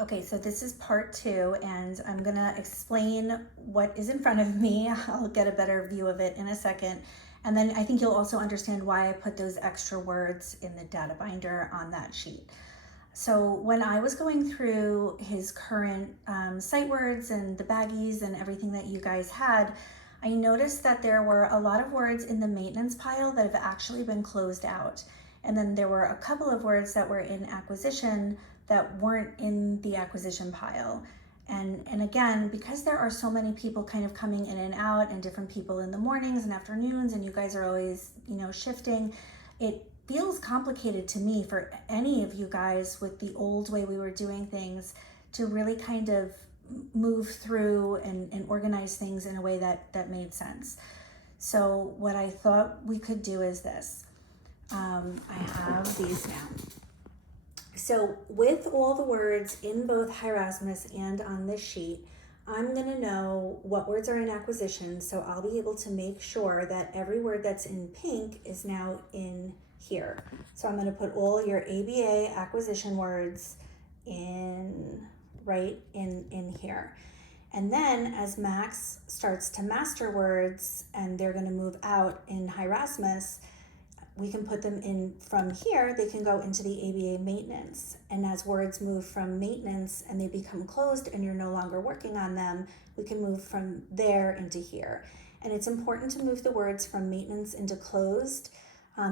Okay, so this is part two, and I'm gonna explain what is in front of me. I'll get a better view of it in a second. And then I think you'll also understand why I put those extra words in the data binder on that sheet. So when I was going through his current sight words and the baggies and everything that you guys had, I noticed that there were a lot of words in the maintenance pile that have actually been closed out. And then there were a couple of words that were in acquisition that weren't in the acquisition pile. And again, because there are so many people kind of coming in and out and different people in the mornings and afternoons, and you guys are always, shifting, it feels complicated to me for any of you guys with the old way we were doing things to really kind of move through and organize things in a way that made sense. So what I thought we could do is this. I have these now. So with all the words in both Hierasmus and on this sheet, I'm gonna know what words are in acquisition, so I'll be able to make sure that every word that's in pink is now in here. So I'm gonna put all your ABA acquisition words in right in here. And then as Max starts to master words and they're gonna move out in Hierasmus, we can put them in from here, they can go into the ABA maintenance. And as words move from maintenance and they become closed and you're no longer working on them, we can move from there into here. And it's important to move the words from maintenance into closed.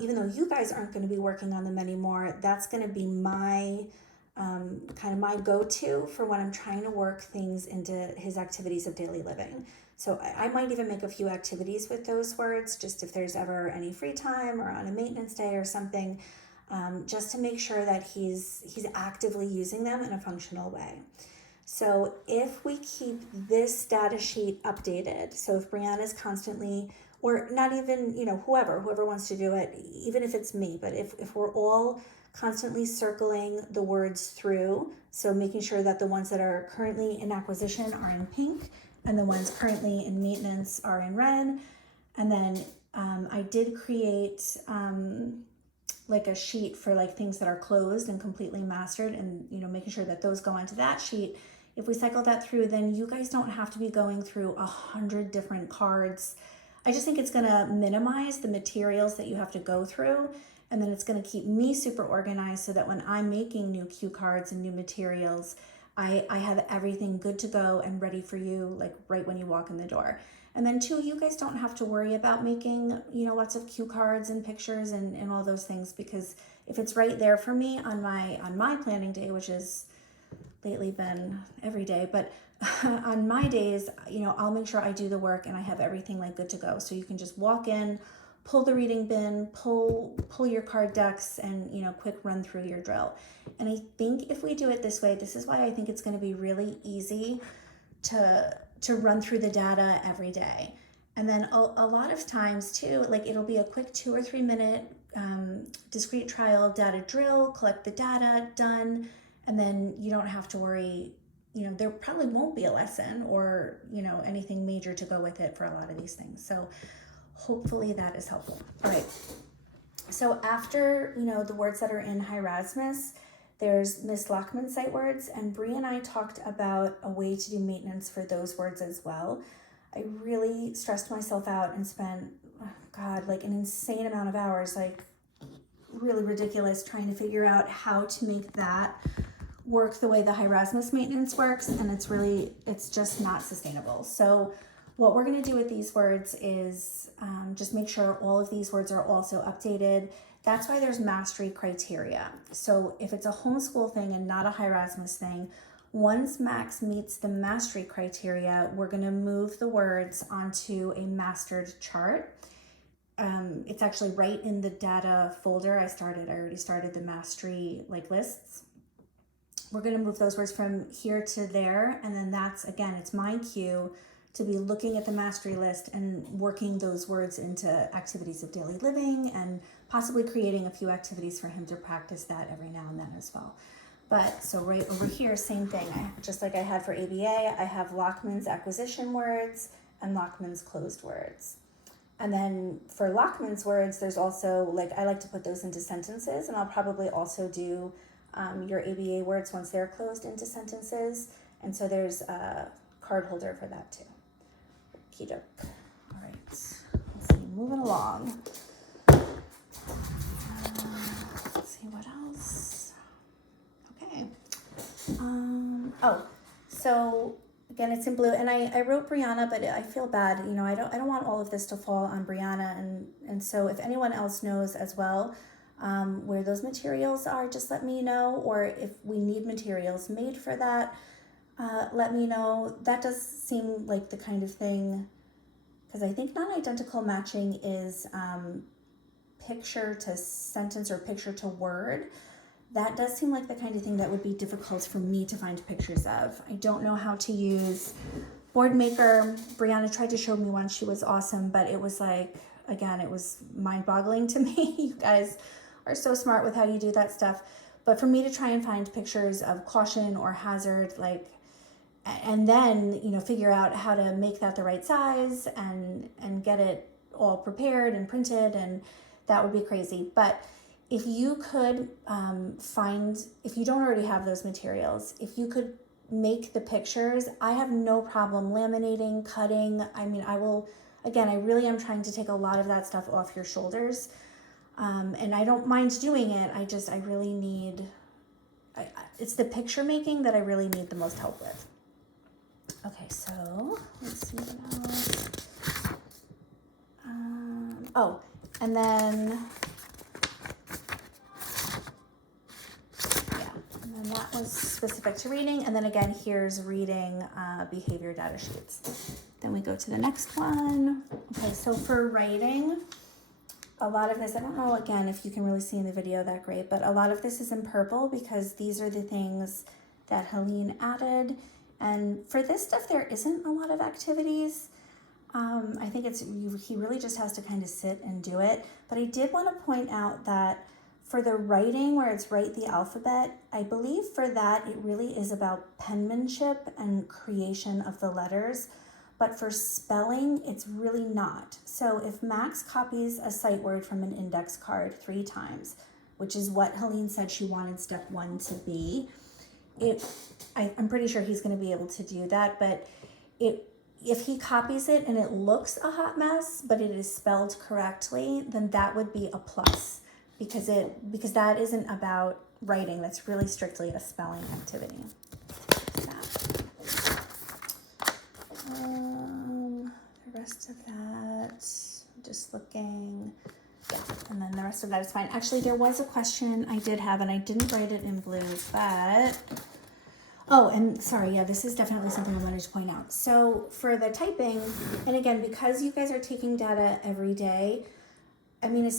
Even though you guys aren't going to be working on them anymore, that's going to be my kind of my go-to for when I'm trying to work things into his activities of daily living. So I might even make a few activities with those words, just if there's ever any free time or on a maintenance day or something, just to make sure that he's actively using them in a functional way. So if we keep this data sheet updated, so if Brianna's constantly, or not even, whoever wants to do it, even if it's me, but if we're all constantly circling the words through, so making sure that the ones that are currently in acquisition are in pink and the ones currently in maintenance are in red. And then I did create like a sheet for like things that are closed and completely mastered, and making sure that those go onto that sheet. If we cycle that through, then you guys don't have to be going through 100 different cards. I just think it's gonna minimize the materials that you have to go through, and then it's gonna keep me super organized so that when I'm making new cue cards and new materials, I have everything good to go and ready for you, like right when you walk in the door. And then two, you guys don't have to worry about making, lots of cue cards and pictures and all those things, because if it's right there for me on my planning day, which is lately been every day, but on my days, I'll make sure I do the work and I have everything like good to go. So you can just walk in, pull the reading bin, pull your card decks, and quick run through your drill. And I think if we do it this way, this is why I think it's going to be really easy to run through the data every day. And then a lot of times too, like it'll be a quick 2 or 3 minute discrete trial data drill, collect the data, done, and then you don't have to worry. There probably won't be a lesson or anything major to go with it for a lot of these things. So hopefully that is helpful. All right. So after, the words that are in Hierasmus, there's Miss Lockman's sight words, and Bree and I talked about a way to do maintenance for those words as well. I really stressed myself out and spent, like an insane amount of hours, like really ridiculous, trying to figure out how to make that work the way the Hierasmus maintenance works, and it's just not sustainable. So what we're going to do with these words is just make sure all of these words are also updated. That's why there's mastery criteria. So if it's a homeschool thing and not a Hierasmus thing, once Max meets the mastery criteria, we're going to move the words onto a mastered chart. It's actually right in the data folder. I already started the mastery lists. We're going to move those words from here to there, and then it's my cue to be looking at the mastery list and working those words into activities of daily living, and possibly creating a few activities for him to practice that every now and then as well. But so right over here, same thing. Just like I had for ABA, I have Lockman's acquisition words and Lockman's closed words. And then for Lockman's words, there's also I like to put those into sentences, and I'll probably also do your ABA words once they're closed into sentences. And so there's a card holder for that too. Okey doke. All right, let's see, moving along. Let's see what else. Okay. So again, it's in blue, and I wrote Brianna, but I feel bad. You know, I don't want all of this to fall on Brianna, and so if anyone else knows as well where those materials are, just let me know, or if we need materials made for that, let me know. That does seem like the kind of thing, because I think non-identical matching is picture to sentence or picture to word. That does seem like the kind of thing that would be difficult for me to find pictures of. I don't know how to use Boardmaker. Brianna tried to show me one. She was awesome, but it was like, again, it was mind-boggling to me. You guys are so smart with how you do that stuff. But for me to try and find pictures of caution or hazard, like, and then, you know, figure out how to make that the right size and get it all prepared and printed, and that would be crazy. But if you could if you don't already have those materials, if you could make the pictures, I have no problem laminating, cutting. I mean, I really am trying to take a lot of that stuff off your shoulders. And I don't mind doing it. I really need, it's the picture making that I really need the most help with. Okay, so let's see what else. And then, that was specific to reading. And then again, here's reading behavior data sheets. Then we go to the next one. Okay, so for writing, a lot of this, I don't know, again, if you can really see in the video that great, but a lot of this is in purple because these are the things that Helene added. And for this stuff, there isn't a lot of activities. I think he really just has to kind of sit and do it. But I did want to point out that for the writing, where it's write the alphabet, I believe for that, it really is about penmanship and creation of the letters. But for spelling, it's really not. So if Max copies a sight word from an index card 3 times, which is what Helene said she wanted step 1 to be, I'm pretty sure he's going to be able to do that. But if he copies it and it looks a hot mess, but it is spelled correctly, then that would be a plus, because that isn't about writing. That's really strictly a spelling activity. The rest of that, just looking, yeah, and then the rest of that is fine. Actually, there was a question I did have, and I didn't write it in blue, but, oh, and sorry, yeah, this is definitely something I wanted to point out. So for the typing, and again, because you guys are taking data every day, I mean,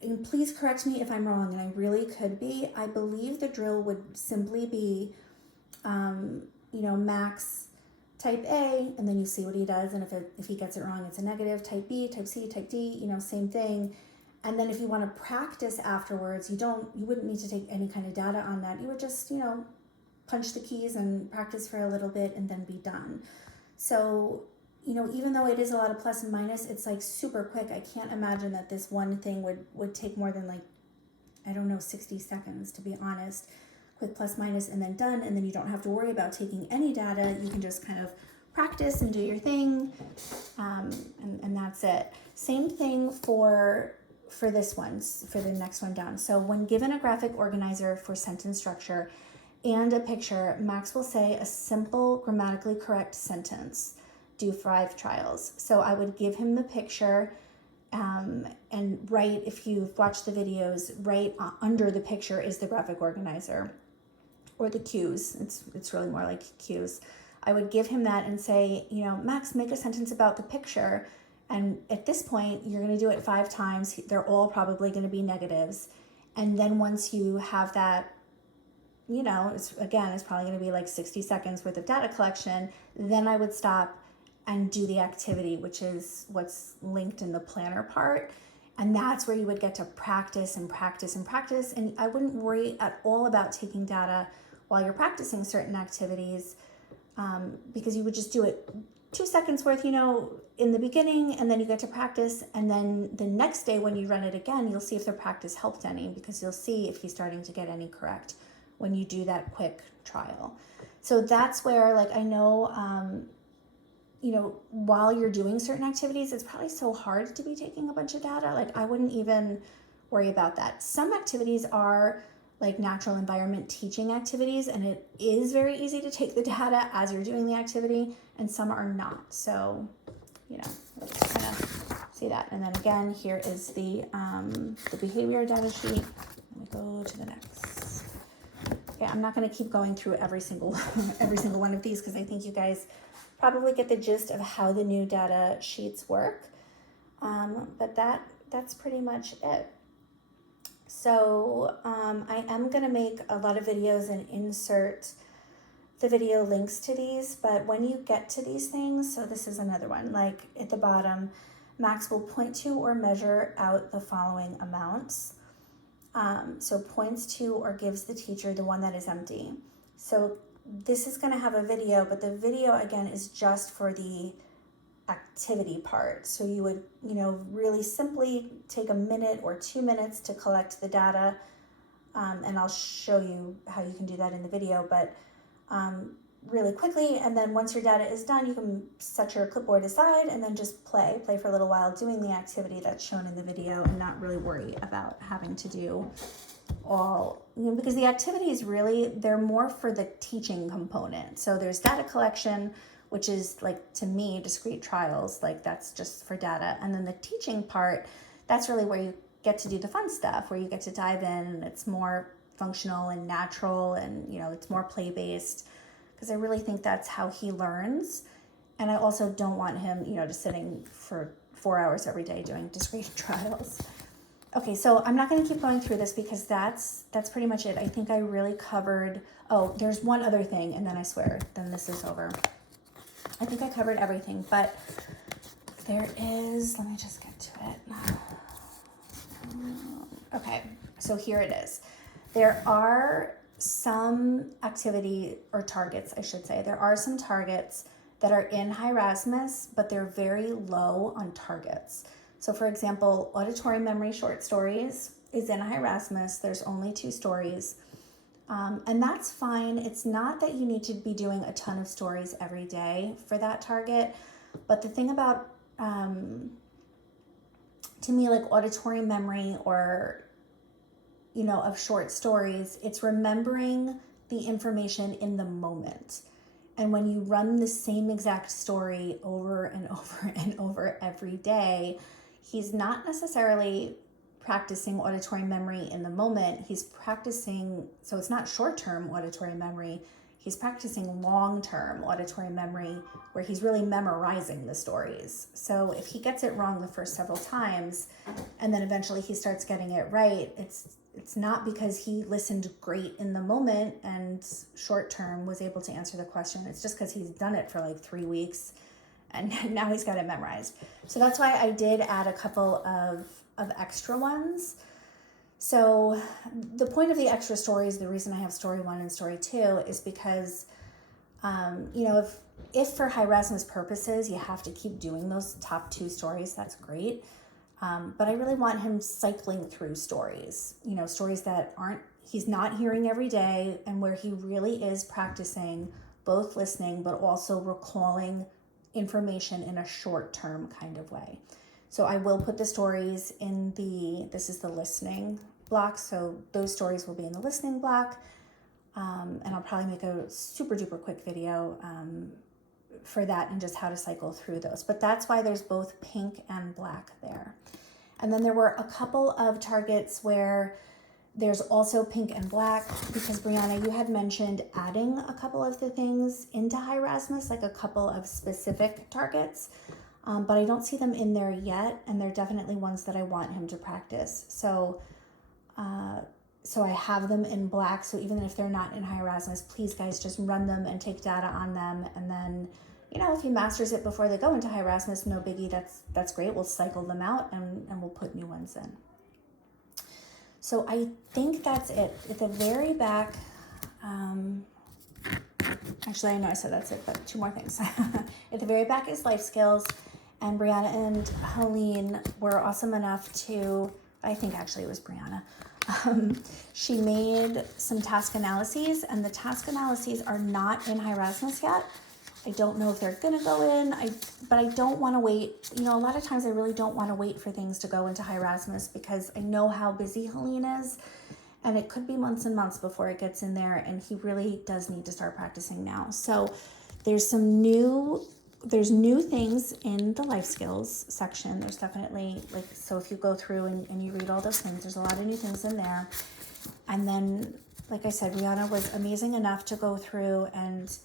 and please correct me if I'm wrong, and I really could be. I believe the drill would simply be, Max type A, and then you see what he does, and if he gets it wrong, it's a negative. Type B, type C, type D, same thing. And then if you want to practice afterwards, you wouldn't need to take any kind of data on that. You would just, punch the keys and practice for a little bit and then be done. So, even though it is a lot of plus and minus, it's like super quick. I can't imagine that this one thing would take more than 60 seconds, to be honest. Quick plus minus and then done, and then you don't have to worry about taking any data. You can just kind of practice and do your thing, and that's it. Same thing for this one, for the next one down. So when given a graphic organizer for sentence structure and a picture, Max will say a simple grammatically correct sentence. Do 5 trials. So I would give him the picture, and write, if you've watched the videos, right under the picture is the graphic organizer, or the cues. It's really more like cues. I would give him that and say, Max, make a sentence about the picture. And at this point, you're going to do it 5 times. They're all probably going to be negatives. And then once you have that, it's probably going to be like 60 seconds worth of data collection. Then I would stop and do the activity, which is what's linked in the planner part. And that's where you would get to practice and practice and practice. And I wouldn't worry at all about taking data while you're practicing certain activities, because you would just do it 2 seconds worth, you know, in the beginning, and then you get to practice. And then the next day when you run it again, you'll see if the practice helped any, because you'll see if he's starting to get any correct when you do that quick trial. So that's where, like, I know, you know, while you're doing certain activities, it's probably so hard to be taking a bunch of data. Like, I wouldn't even worry about that. Some activities are like natural environment teaching activities, and it is very easy to take the data as you're doing the activity, and some are not. So, you know, just kind of see that. And then again, here is the behavior data sheet. Let me go to the next. Yeah, I'm not going to keep going through every single one of these, because I think you guys probably get the gist of how the new data sheets work. But that's pretty much it. So I am going to make a lot of videos and insert the video links to these, but when you get to these things, so this is another one, like at the bottom, Max will point to or measure out the following amounts. So points to or gives the teacher the one that is empty. So this is going to have a video, but the video again is just for the activity part. So you would, you know, really simply take a minute or 2 minutes to collect the data, and I'll show you how you can do that in the video, but really quickly. And then once your data is done, you can set your clipboard aside and then just play for a little while doing the activity that's shown in the video, and not really worry about having to do all, you know, because the activities really, they're more for the teaching component. So there's data collection, which is, like, to me, discrete trials, like that's just for data. And then the teaching part, that's really where you get to do the fun stuff, where you get to dive in, and it's more functional and natural, and, you know, it's more play-based, because I really think that's how he learns. And I also don't want him, you know, just sitting for 4 hours every day doing discrete trials. Okay, so I'm not going to keep going through this, because that's pretty much it. I think I really covered, oh, there's one other thing, and then I swear, then this is over. I think I covered everything, but there is, let me just get to it. Okay, so here it is. There are some activity, or targets, I should say. There are some targets that are in HighRasmus, but they're very low on targets. So for example, auditory memory short stories is in HighRasmus. There's only 2 stories. And that's fine. It's not that you need to be doing a ton of stories every day for that target. But the thing about, to me, like auditory memory or, you know, of short stories, it's remembering the information in the moment. And when you run the same exact story over and over and over every day, he's not necessarily practicing auditory memory in the moment. He's practicing, so it's not short-term auditory memory, he's practicing long-term auditory memory, where he's really memorizing the stories. So if he gets it wrong the first several times, and then eventually he starts getting it right, it's not because he listened great in the moment and short-term was able to answer the question. It's just because he's done it for like 3 weeks, and now he's got it memorized. So that's why I did add a couple of extra ones. So the point of the extra stories, the reason I have story 1 and story 2 is because, you know, if for HighRasmus purposes, you have to keep doing those top 2 stories, that's great. But I really want him cycling through stories, you know, stories that he's not hearing every day, and where he really is practicing both listening, but also recalling information in a short-term kind of way. So I will put the stories in this is the listening block. So those stories will be in the listening block. And I'll probably make a super duper quick video for that, and just how to cycle through those. But that's why there's both pink and black there. And then there were a couple of targets where there's also pink and black, because Brianna, you had mentioned adding a couple of the things into HighRasmus, like a couple of specific targets. But I don't see them in there yet, and they're definitely ones that I want him to practice. So I have them in black, so even if they're not in HighRasmus, please guys, just run them and take data on them. And then, you know, if he masters it before they go into HighRasmus, no biggie, that's great. We'll cycle them out, and we'll put new ones in. So I think that's it. At the very back, Actually, I know I said that's it, but 2 more things. At the very back is life skills, and Brianna and Helene were awesome enough to, I think actually it was Brianna, she made some task analyses, and the task analyses are not in Hirasmus yet. I don't know if they're gonna go in, but I don't wanna wait. You know, a lot of times I really don't wanna wait for things to go into Hirasmus because I know how busy Helene is, and it could be months and months before it gets in there, and he really does need to start practicing now. So there's new things in the life skills section. There's definitely, like, so if you go through and you read all those things, there's a lot of new things in there. And then, like I said, Brianna was amazing enough to go through, and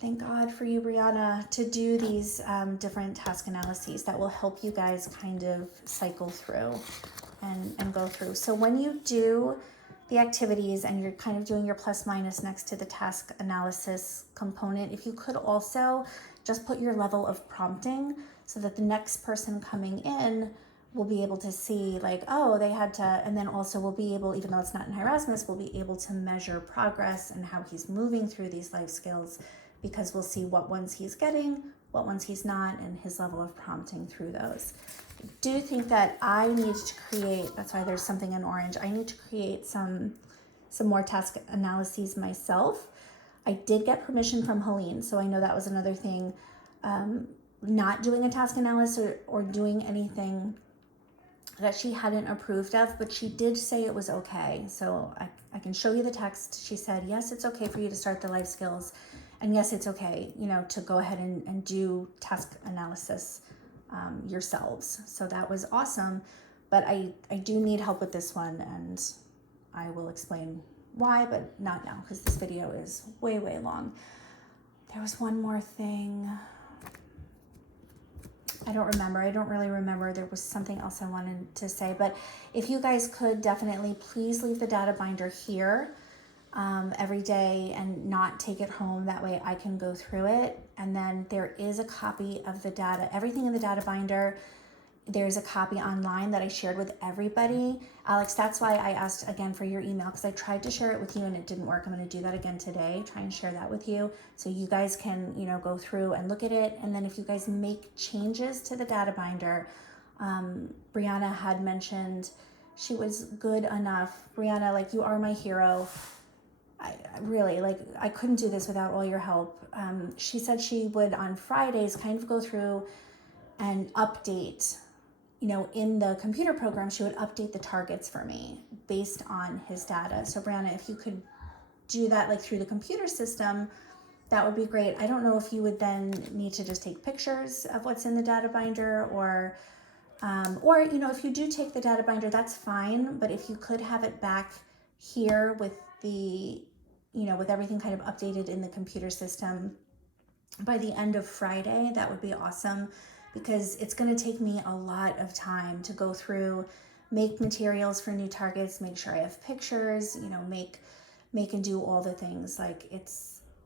thank God for you, Brianna, to do these different task analyses that will help you guys kind of cycle through and go through. So when you do the activities and you're kind of doing your plus minus next to the task analysis component, if you could also just put your level of prompting so that the next person coming in will be able to see, like, oh, they had to, and then also we'll be able, even though it's not in Hirasmus, we'll be able to measure progress and how he's moving through these life skills, because we'll see what ones he's getting, what ones he's not, and his level of prompting through those. I do think that I need to create, that's why there's something in orange, I need to create some more task analyses myself. I did get permission from Helene, so I know that was another thing, not doing a task analysis or doing anything that she hadn't approved of, but she did say it was okay. So I can show you the text. She said, yes, it's okay for you to start the life skills. And yes, it's okay, you know, to go ahead and do task analysis yourselves. So that was awesome. But I do need help with this one, and I will explain why, but not now because this video is way, way long. There was one more thing. I don't really remember. There was something else I wanted to say, but if you guys could definitely please leave the data binder here every day and not take it home. That way I can go through it. And then there is a copy of the data, everything in the data binder. There's a copy online that I shared with everybody. Alex, that's why I asked again for your email, because I tried to share it with you and it didn't work. I'm going to do that again today, try and share that with you so you guys can, you know, go through and look at it. And then if you guys make changes to the data binder, Brianna had mentioned she was good enough. Brianna, like, you are my hero. I really, like, I couldn't do this without all your help. She said she would on Fridays kind of go through and update, you know, in the computer program, she would update the targets for me based on his data. So Brianna, if you could do that, like, through the computer system, that would be great. I don't know if you would then need to just take pictures of what's in the data binder, or, you know, if you do take the data binder, that's fine. But if you could have it back here with the, you know, with everything kind of updated in the computer system by the end of Friday, that would be awesome, because it's going to take me a lot of time to go through, make materials for new targets, make sure I have pictures, you know, make and do all the things. Like,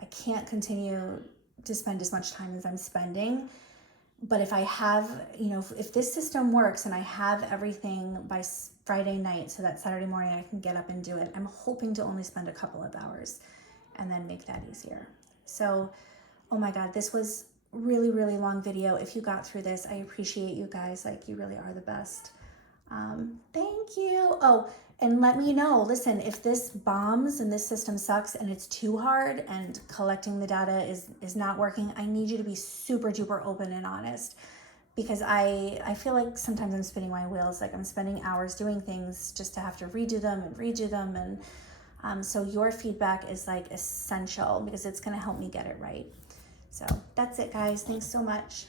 I can't continue to spend as much time as I'm spending. But if I have, you know, if this system works and I have everything by Friday night, so that Saturday morning I can get up and do it, I'm hoping to only spend a couple of hours and then make that easier. So, oh my God, this was really, really long video. If you got through this, I appreciate you guys. Like, you really are the best. Thank you. Oh, and let me know, listen, if this bombs and this system sucks and it's too hard and collecting the data is not working, I need you to be super duper open and honest, because I feel like sometimes I'm spinning my wheels. Like, I'm spending hours doing things just to have to redo them. And so your feedback is, like, essential, because it's going to help me get it right. So that's it, guys. Thanks so much.